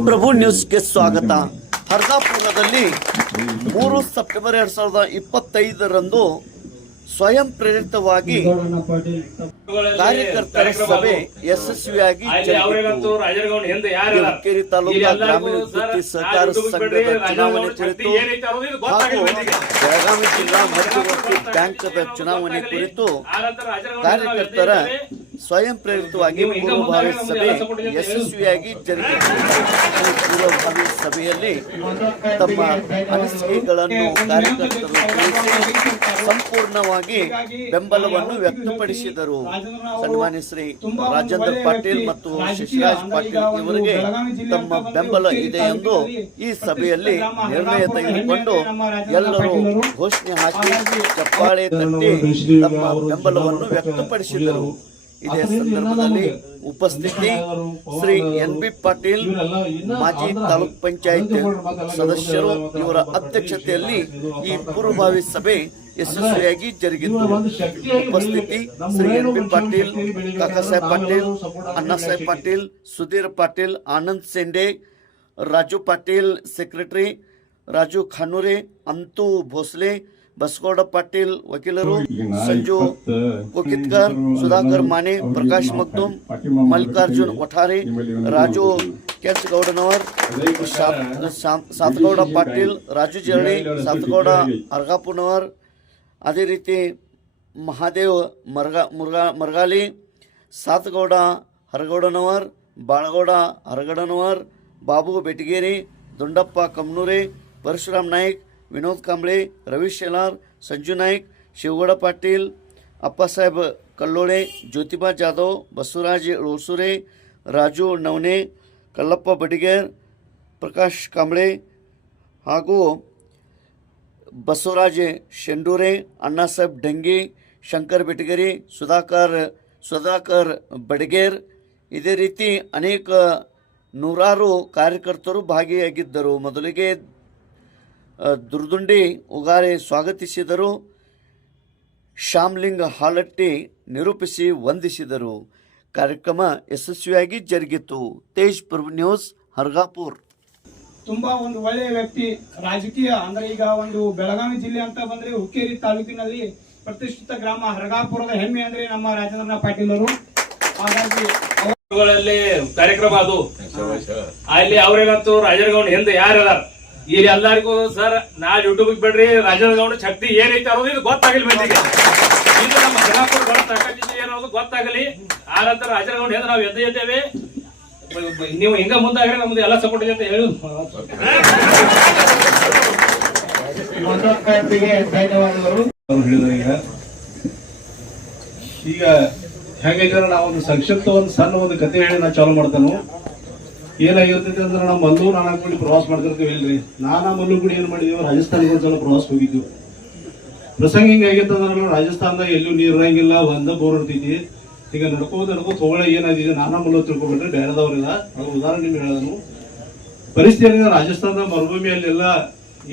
ಪ್ರಭು ನ್ಯೂಸ್ಗೆ ಸ್ವಾಗತ. ಹರ್ದಾಪುರದಲ್ಲಿ ಮೂರು ಸೆಪ್ಟೆಂಬರ್ ಎರಡ್ ಸಾವಿರದ ಇಪ್ಪತ್ತೈದರಂದು ಸ್ವಯಂ ಪ್ರೇರಿತವಾಗಿ ಕಾರ್ಯಕರ್ತರ ಸಭೆ ಯಶಸ್ವಿಯಾಗಿ ಹುಕ್ಕೇರಿ ತಾಲೂಕಾ ಗ್ರಾಮೀಣ ವಿದ್ಯುತ್ ಸಹಕಾರ ಸಂಘದ ಚುನಾವಣೆ ಕುರಿತು ಹಾಗೂ ಬೆಳಗಾವಿ ಜಿಲ್ಲಾ ಮಧ್ಯವರ್ತಿ ಬ್ಯಾಂಕ್ದ ಚುನಾವಣೆ ಕುರಿತು ಕಾರ್ಯಕರ್ತರ ಸ್ವಯಂ ಪ್ರೇರಿತವಾಗಿ ಪೂರ್ವಭಾವಿ ಸಭೆ ಯಶಸ್ವಿಯಾಗಿ ಜರುಗಿತು ಈ ಪೂರ್ವಭಾವಿ ಸಭೆಯಲ್ಲಿ ತಮ್ಮ ಅನಿಸಿಕೆಗಳನ್ನು ಕಾರ್ಯಕರ್ತರು ಸಂಪೂರ್ಣವಾಗಿ ಬೆಂಬಲವನ್ನು ವ್ಯಕ್ತಪಡಿಸಿದರು. ಸನ್ಮಾನ್ಯ ಶ್ರೀ ರಾಜೇಂದ್ರ ಪಾಟೀಲ್ ಮತ್ತು ಶಶಿರಾಜ್ ಪಾಟೀಲ್ ಇವರಿಗೆ ತಮ್ಮ ಬೆಂಬಲ ಇದೆ ಎಂದು ಈ ಸಭೆಯಲ್ಲಿ ನಿರ್ಣಯ ತೆಗೆದುಕೊಂಡು ಎಲ್ಲರೂ ಘೋಷಣೆ ಹಾಕಿ ಚಪ್ಪಾಳೆ ತಟ್ಟಿ ತಮ್ಮ ಬೆಂಬಲವನ್ನು ವ್ಯಕ್ತಪಡಿಸಿದರು. ಇದೇ ಸಂದರ್ಭದಲ್ಲಿ ಉಪಸ್ಥಿತಿ ಶ್ರೀ ಎನ್ ಬಿ ಪಾಟೀಲ್ ಮಾಜಿ ತಾಲೂಕ್ ಪಂಚಾಯತ್ ಸದಸ್ಯರು ಇವರ ಅಧ್ಯಕ್ಷತೆಯಲ್ಲಿ ಈ ಪೂರ್ವಭಾವಿ ಸಭೆ ಯಶಸ್ವಿಯಾಗಿ ಜರುಗಿತು. ಉಪಸ್ಥಿತಿ Shri N B Patil Kakasaheb Patil Anna Saheb Patil Sudhir Patil Anand Sende Raju Patil secretary Raju Khanure Antu Bhosle Basagouda Patil ವಕೀಲರು ಸಂಜು ಕೋಕಿತ್ಕರ್ ಸುಧಾಕರ್ ಮಾನೆ ಪ್ರಕಾಶ್ ಮಗ್ದುಮ್ ಮಲ್ಲಿಕಾರ್ಜುನ್ ಒಠಾರಿ ರಾಜು ಕೆಂಚಗೌಡನವರ್ ಸಾತಗೌಡ ಪಾಟೀಲ್ ರಾಜು ಜರಳಿ ಸಾತಗೌಡ ಅರ್ಗಾಪುನವರ್ ಅದೇ ರೀತಿ ಮಹಾದೇವ್ ಮರ್ಗಾ ಮುರ್ಗಾ ಮರ್ಗಾಲಿ ಸಾತಗೌಡ ಹರಗೌಡನವರ್ ಬಾಳಗೌಡ ಹರಗಡನವರ್ ಬಾಬು ಬೆಟಗೇರಿ ದುಂಡಪ್ಪ ಕಮ್ನೂರಿ ಪರಶುರಾಮ್ ನಾಯ್ಕ್ ವಿನೋದ್ ಕಾಂಬ್ಳೆ ರವಿ ಶೆಲಾರ್, ಸಂಜು ನಾಯ್ಕ್, ಶಿವಗೌಡ ಪಾಟೀಲ್ ಅಪ್ಪಸಾಹೇಬ್ ಕಲ್ಲೋಳೆ, ಜ್ಯೋತಿಬಾ ಜಾಧವ್, ಬಸವರಾಜ್ ರೋಸೂರೆ ರಾಜು ನವನೆ ಕಲ್ಲಪ್ಪ ಬಡಿಗೇರ್, ಪ್ರಕಾಶ್ ಕಾಂಬ್ಳೆ ಹಾಗೂ ಬಸವರಾಜ್ ಶೆಂಡೂರೆ ಅಣ್ಣಾಸಾಹೇಬ್ ಡೆಂಗಿ, ಶಂಕರ್ ಬೆಟಗೇರಿ, ಸುಧಾಕರ್ ಸುಧಾಕರ್ ಬಡಗೇರ್. ಇದೇ ರೀತಿ ಅನೇಕ ನೂರಾರು ಕಾರ್ಯಕರ್ತರು ಭಾಗಿಯಾಗಿದ್ದರು. ಮೊದಲಿಗೆ ದುರ್ದುಂಡಿ ಉಗಾರೆ ಸ್ವಾಗತಿಸಿದರು. ಶ್ಯಾಮ್ಲಿಂಗ ಹಾಲಟ್ಟಿ ನಿರೂಪಿಸಿ ವಂದಿಸಿದರು. ಕಾರ್ಯಕ್ರಮ ಯಶಸ್ವಿಯಾಗಿ ಜರುಗಿತು. ತೇಜ್ ಪ್ರಭು ನ್ಯೂಸ್ ಹರ್ಗಾಪುರ್ ತುಂಬಾ ಒಂದು ಒಳ್ಳೆಯ ವ್ಯಕ್ತಿ ರಾಜಕೀಯ ಅಂದ್ರೆ ಈಗ ಒಂದು ಬೆಳಗಾವಿ ಜಿಲ್ಲೆ ಅಂತ ಬಂದ್ರೆ ಹುಕ್ಕೇರಿ ತಾಲೂಕಿನಲ್ಲಿ ಪ್ರತಿಷ್ಠಿತ ಗ್ರಾಮ ಹರಗಾಪುರದ ಹೆಮ್ಮೆ ಅಂದ್ರೆ ನಮ್ಮ ರಾಜೇಂದ್ರನಾಥ ಪಾಟೀಲ್ ಅವರು. ಹಾಗಾಗಿ ಕಾರ್ಯಕ್ರಮ ಅದು. ಅಲ್ಲಿ ಅವ್ರೇನಂತೂ ರಾಜರಗೌಡ ಹಿಂದೆ ಯಾರಿಲ್ಲ ಇಲ್ಲಿ ಎಲ್ಲರಿಗೂ ಸರ್, ನಾಳೆ ಯೂಟ್ಯೂಬ್ ಬಿಡ್ರಿ. ರಾಜನಗೌಡ ಶಕ್ತಿ ಏನೈತೆ ಅನ್ನೋದು ಇದು ಗೊತ್ತಾಗಲಿ ಮಂದಿಗೆ ಇದು ನಮ್ಮ ಜನಾಪುರ ಬರೋ ಏನೋದು ಗೊತ್ತಾಗಲಿ. ಆ ನಂತರ ರಾಜನಗೌಡ ಹಿಂದೆ ನಾವು ಎದ್ದು ಇದ್ದೇವೆ ನೀವು ಹಿಂಗ ಮುಂದಾಗ್ರೆ ನಮ್ದು ಎಲ್ಲ ಸಪೋರ್ಟ್ ಇದೆ ಅಂತ ಹೇಳು. ಧನ್ಯವಾದಗಳು ಈಗ ಈಗ ಅಂದ್ರೆ ನಾವು ಒಂದು ಸಂಕ್ಷಿಪ್ತ ಒಂದು ಸಣ್ಣ ಒಂದು ಕತೆ ಹೇಳಿ ನಾ ಚಾಲು ಮಾಡ್ತಾನು. ಏನಾಗಿರ್ತೈತೆ ಅಂದ್ರೆ ನಾವು ಮಲ್ಲು ನಾನು ಪ್ರವಾಸ ಮಾಡ್ತಿರ್ತೀವಿ ಇಲ್ರಿ ನಾನಾ ಮಲ್ಲು ಕೂಡಿ ಏನು ಮಾಡಿದೀವಿ ರಾಜಸ್ಥಾನಕ್ಕೆ ಒಂದ್ಸಲ ಪ್ರವಾಸ ಹೋಗಿದ್ವಿ. ಪ್ರಸಂಗ ಹಿಂಗ ಆಗೈತೆ ಅಂದ್ರೆ ನಾವು ರಾಜಸ್ಥಾನದಾಗ ಎಲ್ಲೂ ನೀರು ಇರಂಗಿಲ್ಲ, ಒಂದ ಬೋರ್ ಇರ್ತೈತಿ. ಈಗ ನಡ್ಕೋತ ನಡ್ಕೋ ಹೋಗಳ ಏನಾಗಿದೆ ನಾನಾ ಮಲ್ಲು ತಿಳ್ಕೊಬಿಟ್ರೆ ಬೇರೆದವ್ರಿಲ್ಲ. ಅದು ಉದಾಹರಣೆ ನಿಮ್ಗೆ ಹೇಳೋದು. ಪರಿಸ್ಥಿತಿ ಏನಿದೆ? ರಾಜಸ್ಥಾನದ ಮರುಭೂಮಿಯಲ್ಲೆಲ್ಲ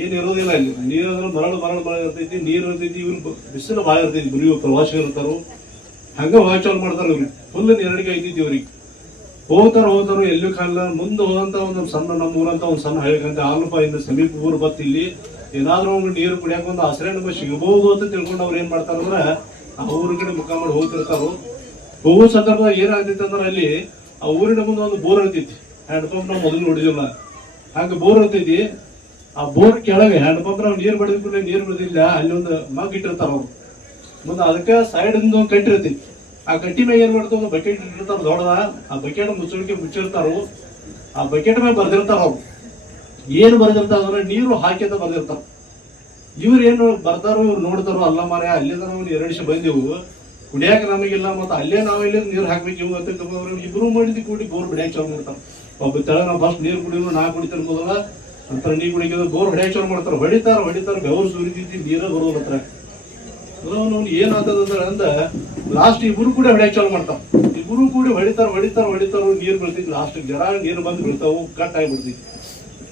ಏನು ಇರೋದಿಲ್ಲ ಇಲ್ಲಿ ನೀರು ಅಂದ್ರೆ ಮರಳು ಮರಳು ಮರಳು ಇರ್ತೈತಿ, ನೀರು ಇರ್ತೈತಿ, ಇವ್ರು ಬಿಸಿಲು ಭಾಳ ಇರ್ತೈತಿ ಬರೀ ಪ್ರವಾಸಿಗರು ಇರ್ತಾರು ಹಂಗ ವಾಚ್ ಮಾಡ್ತಾರ ಇವ್ರಿಗೆ ಫುಲ್ ನೀರಡಿಕೆ ಐತಿ ಇವ್ರಿಗೆ ಹೋಗ್ತಾರ ಹೋದರು ಎಲ್ಲೂ ಕಾಲ ಮುಂದೆ ಹೋದಂತ ಒಂದು ಸಣ್ಣ ನಮ್ಮ ಊರಂತ ಒಂದು ಸಣ್ಣ ಹಳ್ಳಿಗಂತ ಆಲಪ ಇಂದ ಸಮೀಪ ಊರು ಬತ್ತಿ ಇಲ್ಲಿ. ಏನಾದ್ರೂ ಒಂದು ನೀರು ಕುಡಿಯಾಕ ಒಂದು ಆಶ್ರಯ ನಮಗೆ ಸಿಗಬಹುದು ಅಂತ ತಿಳ್ಕೊಂಡು ಅವ್ರು ಏನ್ ಮಾಡ್ತಾರಂದ್ರ ಆ ಊರ ಕಡೆ ಮುಖ ಮಾಡಿ ಹೋಗ್ತಿರ್ತಾರು. ಹೋಗೋ ಸಂದರ್ಭದಾಗ ಏನಾಗ್ತಿತ್ತು ಅಂದ್ರೆ ಅಲ್ಲಿ ಆ ಊರಿನ ಮುಂದೆ ಒಂದು ಬೋರ್ ಇರ್ತೈತಿ ಹ್ಯಾಂಡ್ ಪಂಪ್ ನಾವು ಮೊದಲು ನೋಡಿದಿಲ್ಲ ಹಾಗೆ ಬೋರ್ ಇರ್ತೈತಿ ಆ ಬೋರ್ ಕೆಳಗೆ ಹ್ಯಾಂಡ್ ಪಂಪ್ ನಾವು ನೀರು ಬಡಿದ ನೀರು ಬಿಡದಿಲ್ಲ. ಅಲ್ಲಿ ಒಂದು ಮಗ್ ಇಟ್ಟಿರ್ತಾರ ಅವ್ರು. ಮುಂದೆ ಅದಕ್ಕೆ ಸೈಡ್ ಒಂದು ಕಟ್ಟಿ ಇರ್ತೈತಿ ಆ ಗಟ್ಟಿ ಮ್ಯಾಗ ಏನ್ ಮಾಡ್ತಾವ ಬಕೆಟ್ ಇಟ್ಟಿರ್ತಾರ ದೊಡ್ಡದ. ಆ ಬಕೆಟ್ ಮುಚ್ಚಳಿಕೆ ಮುಚ್ಚಿರ್ತಾರು. ಆ ಬಕೆಟ್ ಮ್ಯಾಗ ಬರ್ದಿರ್ತಾರ ಅವ್ರು. ಏನ್ ಬರ್ದಿರ್ತಾರ ಅಂದ್ರೆ ನೀರು ಹಾಕಿ ಅಂತ ಬರ್ದಿರ್ತಾರ. ಇವ್ರು ಏನು ಬರ್ತಾರೋ ಇವ್ರು ನೋಡ್ತಾರೋ, ಅಲ್ಲ ಮಾರ್ಯ ಅಲ್ಲಿಂದ ನಾವು ಎರಡು ದಿವಸ ಬಂದೆವು. ಕುಡಿಯಾಕ ನಮಗಿಲ್ಲ ಮತ್ತೆ ಅಲ್ಲೇ ನಾವು ಇಲ್ಲಿ ನೀರು ಹಾಕ್ಬೇಕು, ಇವು ಅಂತ ಇಬ್ರು ಮಾಡಿದ್ವಿ ಕೂಡಿ ಬೋರ್ ಹೊಡ್ಯಾಕ ಚಾಲು ಮಾಡ್ತಾರ. ಒಬ್ಬ ತೆಳ ನಾವು ಫಸ್ಟ್ ನೀರು ಕುಡಿದ್ರು, ನಾ ಕುಡಿತಾರ ಮೊದಲ ನಂತರ ನೀರು ಕುಡಿಯೋದು ಬೋರ್ ಹೊಡ್ಯಾಕ ಚಾಲು ಮಾಡ್ತಾರ. ಹೊಡಿತಾರ ಹೊಡಿತಾರ, ಬೆವರು ಸುರಿತೈತಿ ನೀರ ಬರೋದ್ರ ಹತ್ರ. ಅವ್ನು ಅಂತ ಅಂದ ಲಾಸ್ಟ್ ಇಬ್ರು ಕೂಡ ಹೊಡ್ಯಾಕ ಚಾಲು ಮಾಡ್ತಾವ. ಇಬ್ರು ಕೂಡ ಹೊಡಿತಾರ ಹೊಡಿತಾರ ಹೊಡಿತಾರ ನೀರು ಬೀಳ್ತೀವಿ ಲಾಸ್ಟ್ ಜರ ನೀರು ಬಂದು ಬೀಳ್ತಾವು ಕಟ್ ಆಗಿಬಿಡ್ತೈತಿ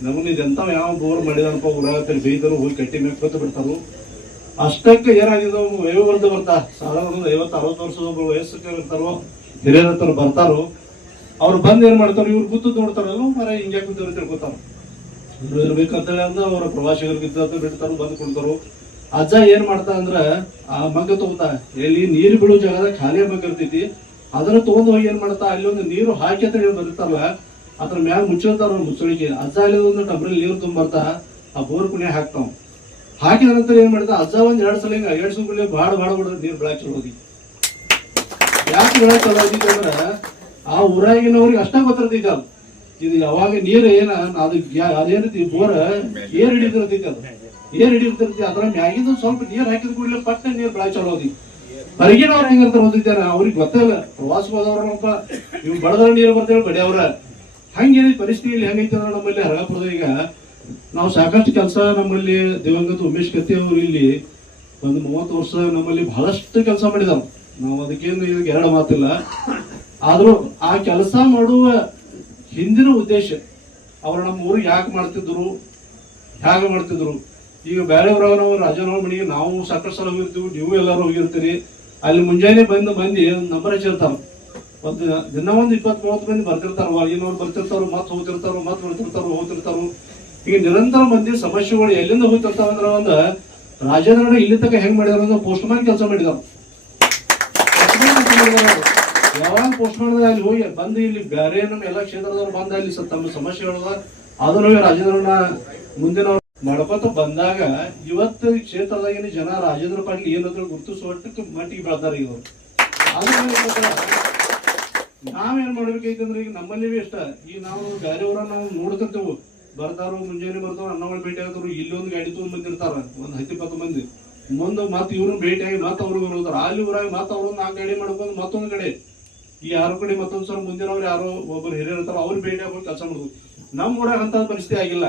ನಮಗೆ ಇದೆಂತ ಯಾವ ಬೋರ್ ಮಾಡಿದಾನಪ್ಪ ಊರಾಗ ಬೈದರು ಹೋಗಿ ಕಟ್ಟಿ ಮೇಲೆ ಕೊತ್ತು ಬಿಡ್ತಾರು ಅಷ್ಟಕ್ಕೆ ಏನಾಗಿದೆ ವಯೋವೃದ್ಧ ಬರ್ತಾ ಸಾಧಾರಣ ಒಂದು ಐವತ್ತು, ಅರವತ್ತು ವರ್ಷದ ಒಬ್ಬರು ವಯಸ್ಸಕ್ಕೆ ಇರ್ತಾರೋ, ಹಿರಿಯರ ಹತ್ರ ಬರ್ತಾರೋ, ಅವ್ರು ಬಂದು ಏನು ಮಾಡ್ತಾರ, ಇವ್ರು ಕೂತು ನೋಡ್ತಾರಲ್ಲ ಮರ ಹಿಂಗೆ ಕೂತಾರೆ ತಿಳ್ಕೊತಾರ. ಇರ್ಬೇಕಂತೇಳಿ ಅಂದ್ರೆ ಅವ್ರ ಪ್ರವಾಸಿಗರಿಗೆ ಬಿಡ್ತಾರೋ, ಬಂದು ಕುಡ್ತಾರು ಅಜ್ಜ ಏನ್ ಮಾಡ್ತಾ ಅಂದ್ರ, ಆ ಮಗ್ಗ ತಗೋತಾ, ಎಲ್ಲಿ ನೀರು ಬೀಳೋ ಜಾಗದಾಗ ಖಾಲಿ ಮಗ್ಗ ಇರ್ತೈತಿ, ಅದನ್ನ ತಗೊಂಡ್ ಹೋಗಿ ಏನ್ ಮಾಡ್ತಾ, ಅಲ್ಲಿ ಒಂದು ನೀರು ಹಾಕಿ ಅಂತ ಹೇಳಿ ಬರ್ತಾರಲ್ಲ ಅದ್ರ ಮ್ಯಾಲ ಮುಚ್ಚಿರ್ತಾರ ಮುಚ್ಚಳಿಕೆ. ಅಜ್ಜ ಅಲ್ಲಿ ಒಂದು ಟಬ್ರಲ್ಲಿ ನೀರು ತುಂಬರ್ತಾ ಆ ಬೋರ್ ಪುಣ್ಯ ಹಾಕ್ತಾವ. ಹಾಕಿದ ನಂತರ ಏನ್ ಮಾಡ್ತಾ, ಅಜ್ಜ ಒಂದ್ ಎರಡ್ ಸಲ ಹಿಂಗ ಎರಡ್ ಸಲ ಬಾಳ ಬಾಳ ಬಿಡೋದು ನೀರ್ ಬೆಳಕ್ ಚಲೋ ಹೋಗಿ. ಯಾಕೆ ಬೆಳಕ್ ಆ ಊರಾಗಿನವ್ರಿಗೆ ಅಷ್ಟ ಗೊತ್ತಿರ್ತೈತಿ ಅದು. ಇದು ಯಾವಾಗ ನೀರ್ ಏನ, ಅದು ಅದೇನೈತಿ ಬೋರ್ ಏರ್ ಹಿಡಿದಿರ್ತೈತಿ ಅದು. ಏರ್ ಹಿಡಿದಿರ್ತೈತಿ ಅದ್ರ ಮ್ಯಾಗಿಂದ ಸ್ವಲ್ಪ ನೀರ್ ಹಾಕಿದ ಕೂಡಲೇ ಪಟ್ಟೆ ನೀರ್ ಬೆಳಕ್ ಚಲೋ ಹೊರಗಿನವ್ರು ಹೆಂಗಿರ್ತಾರ ಓದಿದ್ದಾರ ಅವ್ರಿಗೆ ಗೊತ್ತಿಲ್ಲ ಪ್ರವಾಸ ಹೋದವ್ರಪ್ಪ ಇವ್ ಬಡದ್ರ ನೀರು ಬರ್ತೇವೆ ಬಡಿಯವ್ರ ಹಂಗೇನಿ ಪರಿಸ್ಥಿತಿ ಇಲ್ಲಿ ಹೆಂಗೈತಿ ಅಂದ್ರೆ ನಮ್ಮಲ್ಲಿ ಹರಗಾಪುರದ ಈಗ, ನಾವು ಸಾಕಷ್ಟು ಕೆಲಸ ನಮ್ಮಲ್ಲಿ, ದಿವಂಗತ ಉಮೇಶ್ ಕತ್ತಿ ಅವರು ಇಲ್ಲಿ ಒಂದು ಮೂವತ್ತು ವರ್ಷ ನಮ್ಮಲ್ಲಿ ಬಹಳಷ್ಟು ಕೆಲಸ ಮಾಡಿದಾವ್. ನಾವು ಅದಕ್ಕೇನು ಇದಕ್ಕೆ ಎರಡು ಮಾತಿಲ್ಲ. ಆದ್ರೂ ಆ ಕೆಲಸ ಮಾಡುವ ಹಿಂದಿನ ಉದ್ದೇಶ, ಅವ್ರು ನಮ್ಮ ಊರಿಗೆ ಯಾಕೆ ಮಾಡ್ತಿದ್ರು ಹೇಗೆ ಮಾಡ್ತಿದ್ರು ಈಗ ಬೇರೆಯವ್ರ ನಾವು ರಾಜನವ್ರ ಮನೆಗೆ ನಾವು ಸಾಕಷ್ಟು ಸಲ ಹೋಗಿರ್ತೀವಿ, ನೀವು ಎಲ್ಲರೂ ಹೋಗಿರ್ತೀರಿ. ಅಲ್ಲಿ ಮುಂಜಾನೆ ಬಂದು ಮಂದಿ ನಂಬರ್ ಹಚ್ಚಿರ್ತಾರ. ಒಂದು ದಿನ ಒಂದು ಇಪ್ಪತ್ತ್ ಮೂವತ್ತು ಮಂದಿ ಬರ್ತಿರ್ತಾರ ಹೊರಗಿನವ್ರು ಬರ್ತಿರ್ತಾರೋ, ಮತ್ತೆ ಹೋಗ್ತಿರ್ತಾರೋ, ಮತ್ತೆ ಬರ್ತಿರ್ತಾರೋ, ಹೋಗ್ತಿರ್ತಾರ. ಈಗ ನಿರಂತರ ಮಂದಿ ಸಮಸ್ಯೆಗಳು ಎಲ್ಲಿಂದ ಹೋಗ್ತಿರ್ತಾವ ಅಂದ್ರೆ ಒಂದು ರಾಜೇಂದ್ರ ಇಲ್ಲಿ ತನಕ ಹೆಂಗ್ ಮಾಡಿದಾರ ಅಂದ್ರೆ ಪೋಸ್ಟ್ ಮ್ಯಾನ್ ಕೆಲಸ ಮಾಡಿದಾರ ಯಾವಾಗ ಪೋಸ್ಟ್ ಮಾಡಿದ್ರೆ ಅಲ್ಲಿ ಹೋಗಿ ಬಂದು ಇಲ್ಲಿ ಬೇರೆ ನಮ್ಮ ಎಲ್ಲ ಕ್ಷೇತ್ರದವ್ರು ಬಂದ ಅಲ್ಲಿ ತಮ್ಮ ಸಮಸ್ಯೆಗಳದ ಅದನ್ನು ರಾಜೇಂದ್ರನ ಮುಂದಿನ ಮಾಡ್ಕೊತ ಬಂದಾಗ ಇವತ್ತು ಕ್ಷೇತ್ರದಾಗಿನ ಜನ ರಾಜೇಂದ್ರ ಪಾಟೀಲ್ ಏನಾದ್ರು ಗುರುತಿಸುವಟ್ಟಕ್ಕೆ ಮಟ್ಟಿಗೆ ಬೆಳ್ದಾರ ಇವರು. ನಾವೇನ್ ಮಾಡ್ಬೇಕೈತಂದ್ರೆ ಈಗ ನಮ್ಮಲ್ಲಿ ಇಷ್ಟ ಈಗ ನಾವು ಬೇರೆಯವ್ರ ನಾವು ನೋಡ್ತಿರ್ತೇವೆ. ಬರ್ತಾರು, ಮುಂಜಾನೆ ಬರ್ತಾರೋ, ಅನ್ನವಳ್ ಭೇಟಿ ಆಗ್ತಾರು ಇಲ್ಲೊಂದು ಗಾಡಿ ತಗೊಂಡ್ ಬಂದಿರ್ತಾರ, ಒಂದ್ ಹತ್ತು ಇಪ್ಪತ್ತು ಮಂದಿ. ಮುಂದೆ ಮತ್ತೆ ಇವ್ರನ್ನ ಭೇಟಿಯಾಗಿ ಮತ್ ಅವ್ರಿಗೆ ಹೋಗ್ತಾರ. ಅಲ್ಲಿ ಊರಾಗ ಮತ್ತೆ ಅವ್ರು ನಾಲ್ಕು ಗಾಡಿ ಮಾಡ್ಕೊಂಡು ಮತ್ತೊಂದ್ ಕಡೆ. ಈ ಯಾರು ಕಡೆ ಮತ್ತೊಂದ್ ಸಲ ಯಾರೋ ಒಬ್ಬರು ಹಿರಿಯರ್ ಇರ್ತಾರ, ಅವ್ರು ಭೇಟಿ ಆಗೋದು ಕೆಲಸ ಮಾಡ್ಬೋದು. ನಮ್ಮ ಊರಾಗ ಅಂತ ಪರಿಸ್ಥಿತಿ ಆಗಿಲ್ಲ.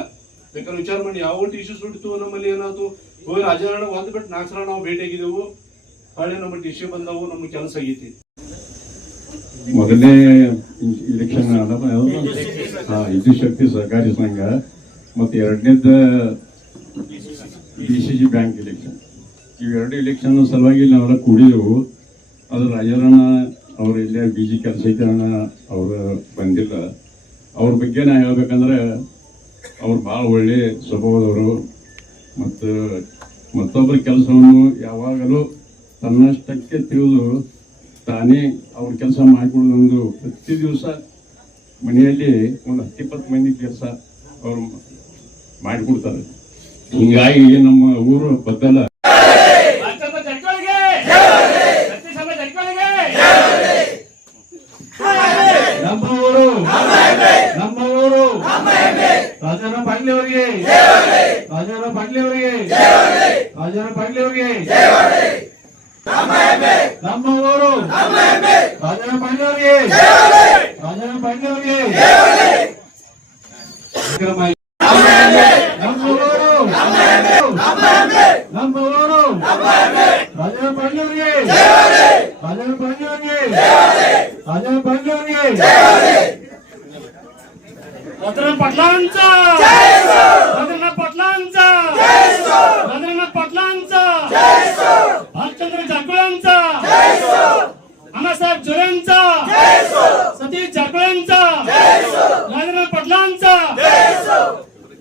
ಬೇಕಾದ್ರೆ ವಿಚಾರ ಮಾಡಿ, ಯಾವ ಟಿಶ್ಯೂ ಸುಟ್ಟಿತು ನಮ್ಮಲ್ಲಿ ಏನಾದ್ರು ಹೋಗಿ ರಾಜಕಾರಣ ಒಂದು ಬಿಟ್ಟು ನಾಲ್ಕು ಸಲ ನಾವು ಭೇಟಿ ಆಗಿದ್ದೆವು ಹೊಳ್ಳಿ ನಮ್ಮ ಟಿ ಶಿ ಬಂದವು ನಮ್ಮ ಕೆಲಸ ಆಗೈತಿ. ಮೊದಲನೇ ಇಲೆಕ್ಷನ್ ಹಾ ಇದು ಶಕ್ತಿ ಸಹಕಾರಿ ಸಂಘ. ಮತ್ತು ಎರಡನೇದ D C G bank election ಎರಡು ಇಲೆಕ್ಷನ್ ಸಲುವಾಗಿ ನಾವೆಲ್ಲ ಕೂಡಿದೆವು. ಅದು ರಾಜಾರಣ ಅವರು ಇಲ್ಲೇ ಬಿ ಜಿ ಕೆಲಸ ಐತೆ ಅವರು ಬಂದಿಲ್ಲ. ಅವ್ರ ಬಗ್ಗೆ ನಾ ಹೇಳ್ಬೇಕಂದ್ರೆ ಅವ್ರು ಭಾಳ ಒಳ್ಳೆ ಸ್ವಭಾವದವರು. ಮತ್ತು ಮತ್ತೊಬ್ಬರ ಕೆಲಸವನ್ನು ಯಾವಾಗಲೂ ತನ್ನಷ್ಟಕ್ಕೆ ತಿಳಿದು ತಾನೇ ಅವ್ರ ಕೆಲಸ ಮಾಡಿಕೊಡೋದೊಂದು ಪ್ರತಿ ದಿವಸ ಮನೆಯಲ್ಲಿ ಒಂದು ಹತ್ತಿಪ್ಪತ್ತು ಮಂದಿ ಕೆಲಸ ಅವರು ಮಾಡಿಕೊಡ್ತಾರೆ. ಹೀಗಾಗಿ ನಮ್ಮ ಊರು ಬದ್ದಲ ರಾಜ್ಯದ ಜನಗಳಿಗೆ ಸತ್ಯಸಮ ಜನಗಳಿಗೆ ನಮ್ಮ ಊರು ನಮ್ಮ ಊರು ರಾಜನ ಪಾಂಡ್ಲೆ ಅವರಿಗೆ ರಾಜನ ಪಾಂಡ್ಲೆ ಅವರಿಗೆ ರಾಜನ ಪಾಂಡ್ಲೆ ಅವರಿಗೆ ನಮ್ಮ ಊರು ರಾಜನ ಪಾಂಡ್ಲೆ ಅವರಿಗೆ ರಾಜನ ಪಾಂಡ್ಲೆ ಅವರಿಗೆ ವಿಕ್ರಮ ನಮ್ಮ ಊರು ನಮ್ಮ ಊರು ರಾಜನ ಪಾಂಡ್ಲೆ ಅವರಿಗೆ ರಾಜನ ಪಾಂಡ್ಲೆ ಅವರಿಗೆ ರಾಜನ ಪಾಂಡ್ಲೆ रतन पाटलांचा!